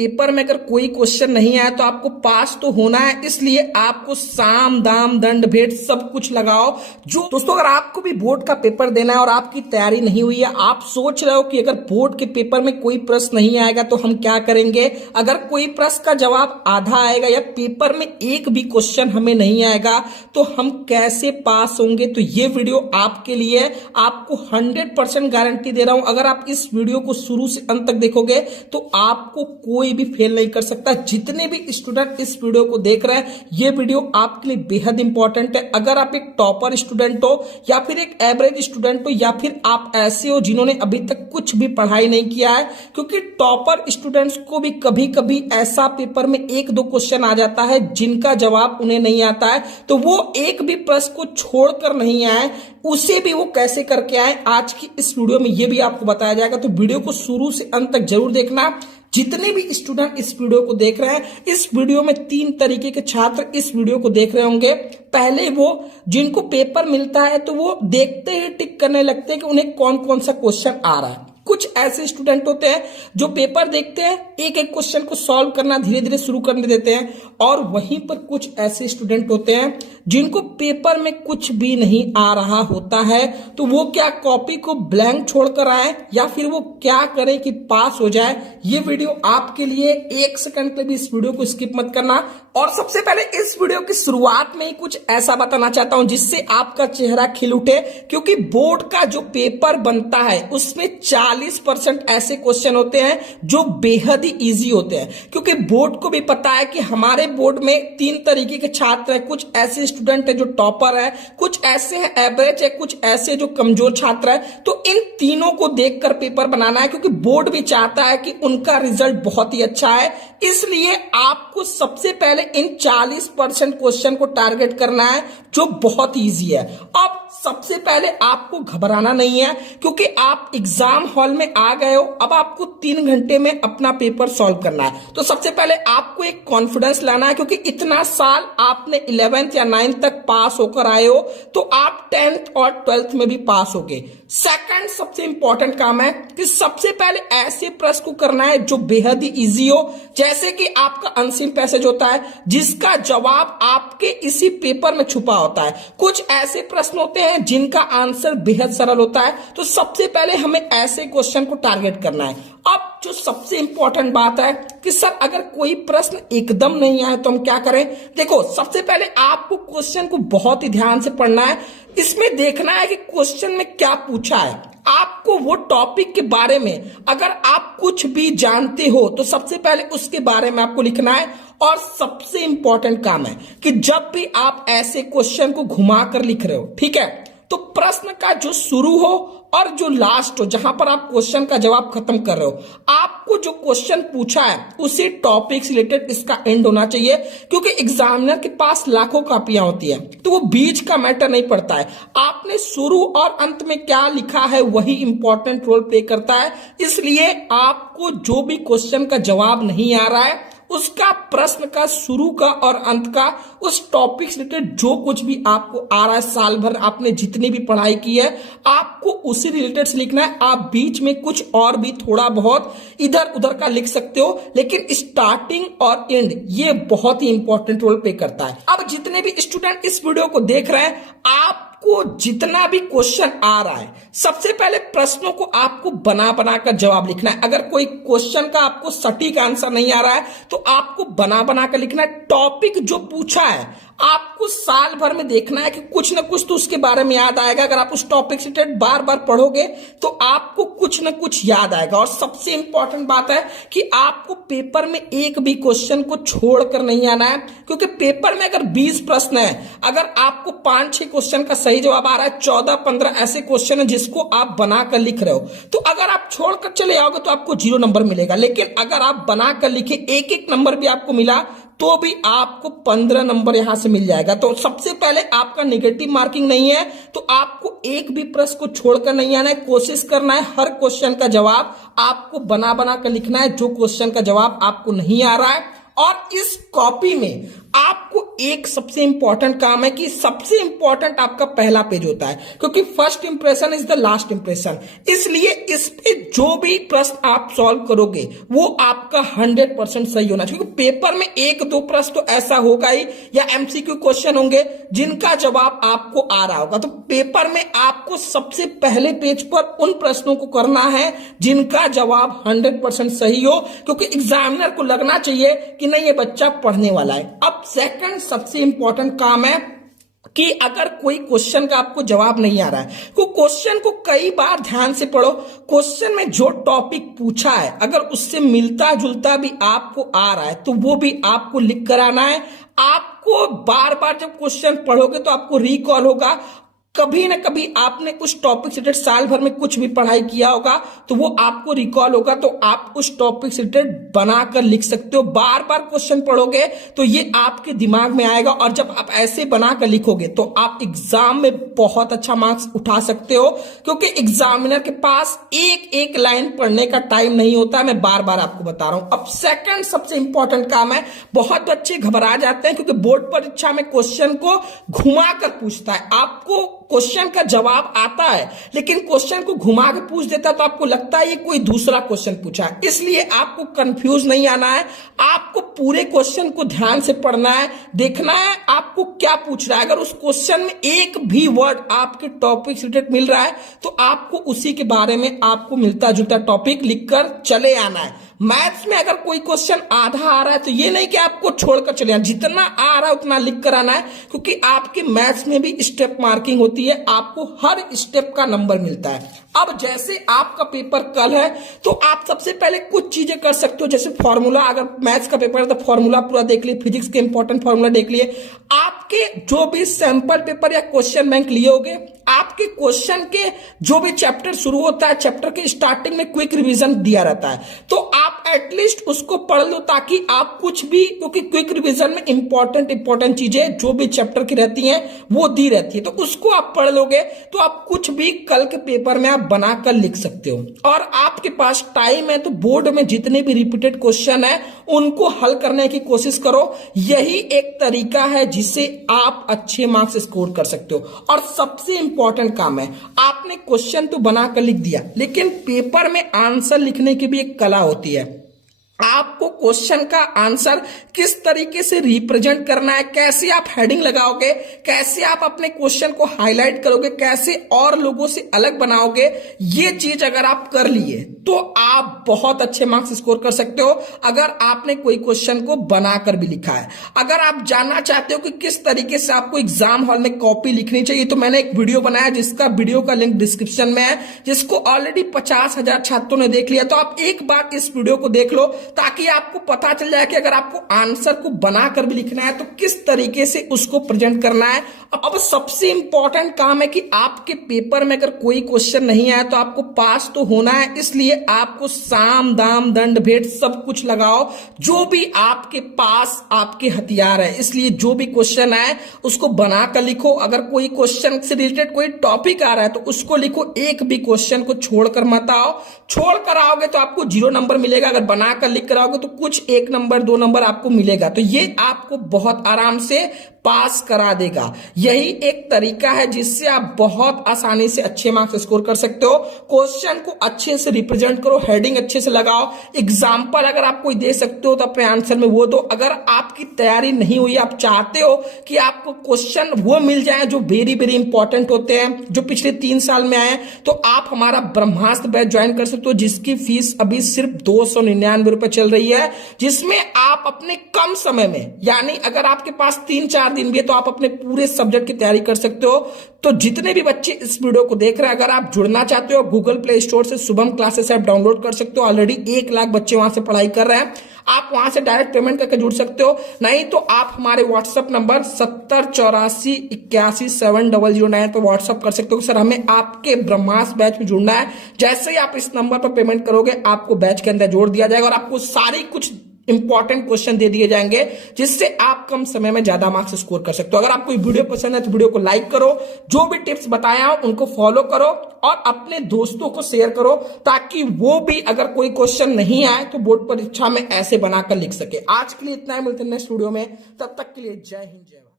Paper में अगर कोई क्वेश्चन नहीं आया तो आपको पास तो होना है, इसलिए आपको साम दाम दंड भेद सब कुछ लगाओ। जो दोस्तों अगर आपको भी बोर्ड का पेपर देना है और आपकी तैयारी नहीं हुई है, आप सोच रहे हो कि अगर बोर्ड के पेपर में कोई प्रश्न नहीं आएगा तो हम क्या करेंगे, अगर कोई प्रश्न का जवाब आधा आएगा या पेपर में एक भी क्वेश्चन हमें नहीं आएगा तो हम कैसे पास होंगे, तो ये वीडियो आपके लिए। आपको 100% गारंटी दे रहा हूं, अगर आप इस वीडियो को शुरू से अंत तक देखोगे तो आपको कोई भी फेल नहीं कर सकता। जितने भी स्टूडेंट इस वीडियो को देख रहे हैं, ये वीडियो आपके लिए बेहद इंपॉर्टेंट है। अगर आप एक टॉपर स्टूडेंट हो या फिर एक एवरेज स्टूडेंट हो या फिर आप ऐसे हो जिन्होंने अभी तक कुछ भी पढ़ाई नहीं किया है, क्योंकि टॉपर स्टूडेंट्स को भी कभी कभी ऐसा पेपर में एक दो क्वेश्चन आ जाता है जिनका जवाब उन्हें नहीं आता है, तो वो एक भी प्रश्न को छोड़कर नहीं आए, उसे भी वो कैसे करके आए, आज की इस वीडियो में ये भी आपको बताया जाएगा। तो वीडियो को शुरू से अंत तक जरूर देखना। जितने भी स्टूडेंट इस वीडियो को देख रहे हैं, इस वीडियो में 3 तरीके के छात्र इस वीडियो को देख रहे होंगे। पहले वो जिनको पेपर मिलता है तो वो देखते ही टिक करने लगते हैं कि उन्हें कौन कौन सा क्वेश्चन आ रहा है। कुछ ऐसे स्टूडेंट होते हैं जो पेपर देखते हैं, एक एक क्वेश्चन को सॉल्व करना धीरे धीरे शुरू करने देते हैं, और वहीं पर कुछ ऐसे स्टूडेंट होते हैं जिनको पेपर में कुछ भी नहीं आ रहा होता है, तो वो क्या कॉपी को ब्लैंक छोड़कर आए या फिर वो क्या करें कि पास हो जाए। ये वीडियो आपके लिए, 1 सेकंड के लिए भी इस वीडियो को स्किप मत करना। और सबसे पहले इस वीडियो की शुरुआत में ही कुछ ऐसा बताना चाहता हूं जिससे आपका चेहरा खिल उठे, क्योंकि बोर्ड का जो पेपर बनता है उसमें 40% ऐसे क्वेश्चन होते हैं जो बेहद ही इजी होते हैं, क्योंकि बोर्ड को भी पता है कि हमारे बोर्ड में 3 तरीके के छात्र हैं। कुछ ऐसे स्टूडेंट है जो टॉपर है, कुछ ऐसे हैं एवरेज है, कुछ ऐसे जो कमजोर छात्र है। तो इन तीनों को देखकर पेपर बनाना है, क्योंकि बोर्ड भी चाहता है कि उनका रिजल्ट बहुत ही अच्छा है, इसलिए आपको सबसे पहले इन 40% क्वेश्चन को टारगेट करना है जो बहुत इजी है। अब सबसे पहले आपको घबराना नहीं है, क्योंकि आप एग्जाम हॉल में आ गए हो, अब आपको 3 घंटे में अपना पेपर सॉल्व करना है। तो सबसे पहले आपको एक कॉन्फिडेंस लाना है, क्योंकि इतना साल आपने 11th या 9th तक पास होकर आए हो, तो आप 10th और 12th में भी पास होगे। सेकंड सबसे इंपॉर्टेंट काम है कि सबसे पहले ऐसे प्रश्न को करना है जो बेहद ही इजी हो, जैसे कि आपका अनसीन पैसेज होता है जिसका जवाब आपके इसी पेपर में छुपा होता है। कुछ ऐसे प्रश्न होते हैं जिनका आंसर बेहद सरल होता है, तो सबसे पहले हमें ऐसे क्वेश्चन को टारगेट करना है। अब जो सबसे इंपॉर्टेंट बात है कि सर अगर कोई प्रश्न एकदम नहीं आए तो हम क्या करें। देखो, सबसे पहले आपको क्वेश्चन को बहुत ही ध्यान से पढ़ना है, इसमें देखना है कि क्वेश्चन में क्या पूछा है। आपको वो टॉपिक के बारे में अगर आप कुछ भी जानते हो तो सबसे पहले उसके बारे में आपको लिखना है। और सबसे इंपॉर्टेंट काम है कि जब भी आप ऐसे क्वेश्चन को घुमा कर लिख रहे हो, ठीक है, तो प्रश्न का जो शुरू हो और जो लास्ट हो, जहां पर आप क्वेश्चन का जवाब खत्म कर रहे हो, आपको जो क्वेश्चन पूछा है उसी टॉपिक से रिलेटेड इसका एंड होना चाहिए, क्योंकि एग्जामिनर के पास लाखों कॉपियां होती हैं, तो वो बीच का मैटर नहीं पड़ता है। आपने शुरू और अंत में क्या लिखा है वही इंपॉर्टेंट रोल प्ले करता है। इसलिए आपको जो भी क्वेश्चन का जवाब नहीं आ रहा है उसका प्रश्न का शुरू का और अंत का, उस टॉपिक से रिलेटेड जो कुछ भी आपको आ रहा है, साल भर आपने जितनी भी पढ़ाई की है, आपको उसी रिलेटेड से लिखना है। आप बीच में कुछ और भी थोड़ा बहुत इधर उधर का लिख सकते हो, लेकिन स्टार्टिंग और एंड ये बहुत ही इंपॉर्टेंट रोल प्ले करता है। अब जितने भी स्टूडेंट इस वीडियो को देख रहे हैं, आपको जितना भी क्वेश्चन आ रहा है, सबसे पहले प्रश्नों को आपको बना बना कर जवाब लिखना है। अगर कोई क्वेश्चन का आपको सटीक आंसर नहीं आ रहा है तो आपको बना बना कर लिखना है। टॉपिक जो पूछा है आपको साल भर में देखना है कि कुछ ना कुछ तो उसके बारे में याद आएगा। अगर आप उस टॉपिक से बार बार पढ़ोगे तो आपको कुछ ना कुछ याद आएगा। और सबसे इंपॉर्टेंट बात है कि आपको पेपर में एक भी क्वेश्चन को छोड़कर नहीं आना है, क्योंकि पेपर में अगर 20 प्रश्न है, अगर आपको 5-6 क्वेश्चन का सही जवाब आ रहा है, 14-15 ऐसे क्वेश्चन है जिसको आप बनाकर लिख रहे हो, तो अगर आप छोड़कर चले आओगे तो आपको 0 नंबर मिलेगा। लेकिन अगर आप बनाकर लिखे, एक एक नंबर भी आपको मिला तो भी आपको 15 नंबर यहां से मिल जाएगा। तो सबसे पहले आपका नेगेटिव मार्किंग नहीं है, तो आपको एक भी प्रश्न को छोड़कर नहीं आना है। कोशिश करना है हर क्वेश्चन का जवाब आपको बना बना कर लिखना है, जो क्वेश्चन का जवाब आपको नहीं आ रहा है। और इस कॉपी में आपको एक सबसे इंपॉर्टेंट काम है कि सबसे इंपॉर्टेंट आपका पहला पेज होता है, क्योंकि first impression is the last impression. इसलिए इस पे जो भी प्रश्न आप सॉल्व करोगे वो आपका 100% सही होना चाहिए, क्योंकि पेपर में एक दो प्रश्न तो ऐसा होगा ही या एमसीक्यू क्वेश्चन होंगे जिनका जवाब आपको आ रहा होगा। तो पेपर में आपको सबसे पहले पेज पर उन प्रश्नों को करना है जिनका जवाब 100% सही हो, क्योंकि एग्जामिनर को लगना चाहिए कि नहीं ये बच्चा पढ़ने वाला है। अब सेकंड सबसे इंपॉर्टेंट काम है कि अगर कोई क्वेश्चन का आपको जवाब नहीं आ रहा है तो क्वेश्चन को कई बार ध्यान से पढ़ो। क्वेश्चन में जो टॉपिक पूछा है अगर उससे मिलता जुलता भी आपको आ रहा है तो वो भी आपको लिख कर आना है। आपको बार बार जब क्वेश्चन पढ़ोगे तो आपको रिकॉल होगा, कभी ना कभी आपने उस टॉपिक से रिलेटेड साल भर में कुछ भी पढ़ाई किया होगा तो वो आपको रिकॉल होगा, तो आप उस टॉपिक से रिलेटेड बनाकर लिख सकते हो। बार बार क्वेश्चन पढ़ोगे तो ये आपके दिमाग में आएगा, और जब आप ऐसे बनाकर लिखोगे तो आप एग्जाम में बहुत अच्छा मार्क्स उठा सकते हो, क्योंकि एग्जामिनर के पास एक एक लाइन पढ़ने का टाइम नहीं होता। मैं बार बार आपको बता रहा हूं। अब सेकंड सबसे इंपॉर्टेंट काम है, बहुत बच्चे घबरा जाते हैं क्योंकि बोर्ड परीक्षा में क्वेश्चन को घुमा कर पूछता है। आपको क्वेश्चन का जवाब आता है लेकिन क्वेश्चन को घुमा के पूछ देता है तो आपको लगता है ये कोई दूसरा क्वेश्चन पूछा है। इसलिए आपको कंफ्यूज नहीं आना है, आपको पूरे क्वेश्चन को ध्यान से पढ़ना है, देखना है आपको क्या पूछ रहा है। अगर उस क्वेश्चन में एक भी वर्ड आपके टॉपिक से रिलेटेड मिल रहा है तो आपको उसी के बारे में आपको मिलता जुलता टॉपिक लिखकर चले आना है। मैथ्स में अगर कोई क्वेश्चन आधा आ रहा है तो ये नहीं कि आपको छोड़कर चले आना, जितना आ रहा है उतना लिख कर आना है, क्योंकि आपके मैथ्स में भी स्टेप मार्किंग होती है, आपको हर स्टेप का नंबर मिलता है। अब जैसे आपका पेपर कल है तो आप सबसे पहले कुछ चीजें कर सकते हो, जैसे फॉर्मूला, अगर मैथ्स का पेपर है तो फॉर्मूला पूरा देख लिए, फिजिक्स के इंपॉर्टेंट फॉर्मूला देख लिए। आपके जो भी सैंपल पेपर या क्वेश्चन बैंक लिए होगे, आपके क्वेश्चन के जो भी चैप्टर शुरू होता है, चैप्टर के स्टार्टिंग में क्विक रिवीजन दिया रहता है, तो आप एटलीस्ट उसको पढ़ लो, ताकि आप कुछ भी, क्योंकि क्विक रिवीजन में इंपॉर्टेंट चीजें जो भी चैप्टर की रहती हैं वो दी रहती है, तो उसको आप पढ़ लोगे तो आप कुछ भी कल के पेपर में आप बनाकर लिख सकते हो। और आपके पास टाइम है तो बोर्ड में जितने भी रिपीटेड क्वेश्चन है उनको हल करने की कोशिश करो। यही एक तरीका है जिससे आप अच्छे मार्क्स स्कोर कर सकते हो। और सबसे इंपॉर्टेंट काम है, आपने क्वेश्चन तो बनाकर लिख दिया, लेकिन पेपर में आंसर लिखने की भी एक कला होती है। आपको क्वेश्चन का आंसर किस तरीके से रिप्रेजेंट करना है, कैसे आप हेडिंग लगाओगे, कैसे आप अपने क्वेश्चन को हाईलाइट करोगे, कैसे और लोगों से अलग बनाओगे, ये चीज अगर आप कर लिए तो आप बहुत अच्छे मार्क्स स्कोर कर सकते हो, अगर आपने कोई क्वेश्चन को बनाकर भी लिखा है। अगर आप जानना चाहते हो कि किस तरीके से आपको एग्जाम हॉल में कॉपी लिखनी चाहिए तो मैंने एक वीडियो बनाया जिसका वीडियो का लिंक डिस्क्रिप्शन में है, जिसको ऑलरेडी 50,000 छात्रों ने देख लिया। तो आप एक बार इस वीडियो को देख लो ताकि आपको पता चल जाए कि अगर आपको आंसर को बनाकर भी लिखना है तो किस तरीके से उसको प्रेजेंट करना है। अब सबसे इंपॉर्टेंट काम है कि आपके पेपर में अगर कोई क्वेश्चन नहीं आया तो आपको पास तो होना है, इसलिए आपको साम दाम दंड भेद सब कुछ लगाओ, जो भी आपके पास आपके हथियार है। इसलिए जो भी क्वेश्चन आए उसको बनाकर लिखो। अगर कोई क्वेश्चन से रिलेटेड कोई टॉपिक आ रहा है तो उसको लिखो, एक भी क्वेश्चन को छोड़कर मत आओ। छोड़कर आओगे तो आपको 0 नंबर मिलेगा, अगर बनाकर लिख कर आओगे तो कुछ 1 नंबर 2 नंबर आपको मिलेगा। तो ये आपको बहुत आराम से पास करा देगा। यही एक तरीका है जिससे आप बहुत आसानी से अच्छे मार्क्स स्कोर कर सकते हो। क्वेश्चन को अच्छे से रिप्रेजेंट करो, हेडिंग अच्छे से लगाओ, एग्जाम्पल अगर आप कोई दे सकते हो तो अपने आंसर में वो दो। अगर आपकी तैयारी नहीं हुई, आप चाहते हो कि आपको क्वेश्चन वो मिल जाए जो वेरी वेरी इंपॉर्टेंट होते हैं, जो पिछले 3 साल में आए, तो आप हमारा ब्रह्मास्त्र बैच ज्वाइन कर सकते हो, जिसकी फीस अभी सिर्फ 299 रुपए चल रही है, जिसमें आप अपने कम समय में, यानी अगर आपके पास 3-4 दिन भी है तो आप अपने पूरे सब्जेक्ट की तैयारी कर सकते हो। तो जितने भी बच्चे इस वीडियो को देख रहे हैं, अगर आप जुड़ना चाहते हो, गूगल प्ले स्टोर से शुभम क्लासेस ऐप डाउनलोड कर सकते हो। ऑलरेडी 1 लाख बच्चे वहां से पढ़ाई कर रहे हैं, आप वहां से डायरेक्ट पेमेंट करके जुड़ सकते हो। नहीं तो आप हमारे व्हाट्सएप नंबर 7084817009 पर व्हाट्सएप कर सकते हो, सर हमें आपके ब्रह्मास्त्र बैच में जुड़ना है। जैसे ही आप इस नंबर पर पेमेंट करोगे आपको बैच के अंदर जोड़ दिया जाएगा और आपको सारी कुछ इंपॉर्टेंट क्वेश्चन दे दिए जाएंगे जिससे आप कम समय में ज्यादा मार्क्स स्कोर कर सकते हो। अगर आपको वीडियो पसंद है तो वीडियो को लाइक करो, जो भी टिप्स बताया हो उनको फॉलो करो और अपने दोस्तों को शेयर करो ताकि वो भी अगर कोई क्वेश्चन नहीं आए तो बोर्ड परीक्षा में ऐसे बनाकर लिख सके। आज के लिए इतना ही, मिलते हैं नेक्स्ट वीडियो में, तब तक के लिए जय हिंद जय भारत।